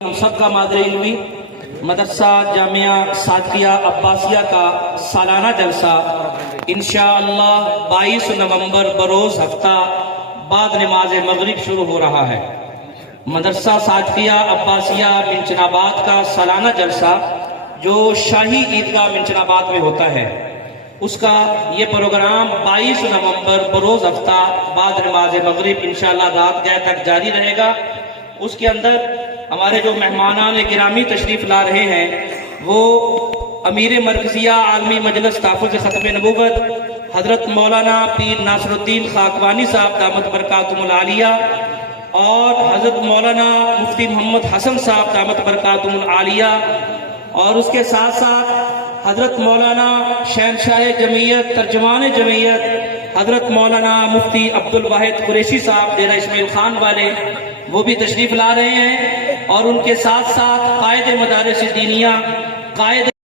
ہم سب کا مادر علمی مدرسہ جامعہ صادقیہ عباسیہ کا سالانہ جلسہ انشاءاللہ 22 نومبر بروز ہفتہ بعد نماز مغرب شروع ہو رہا ہے۔ مدرسہ صادقیہ عباسیہ منچن آباد کا سالانہ جلسہ جو شاہی عیدگاہ منچن آباد میں ہوتا ہے، اس کا یہ پروگرام 22 نومبر بروز ہفتہ بعد نماز مغرب انشاءاللہ رات گئے تک جاری رہے گا۔ اس کے اندر ہمارے جو مہمانان گرامی تشریف لا رہے ہیں وہ امیر مرکزیہ عالمی مجلس تحفظ ختم نبوت حضرت مولانا پیر ناصر الدین خاکوانی صاحب دامت برکاتہم العالیہ اور حضرت مولانا مفتی محمد حسن صاحب دامت برکاتہم العالیہ، اور اس کے ساتھ ساتھ حضرت مولانا شہنشاہ جمعیت ترجمان جمعیت حضرت مولانا مفتی عبدالواحد قریشی صاحب ڈیرہ اسماعیل خان والے وہ بھی تشریف لا رہے ہیں، اور ان کے ساتھ ساتھ قائد مدارس دینیہ قائد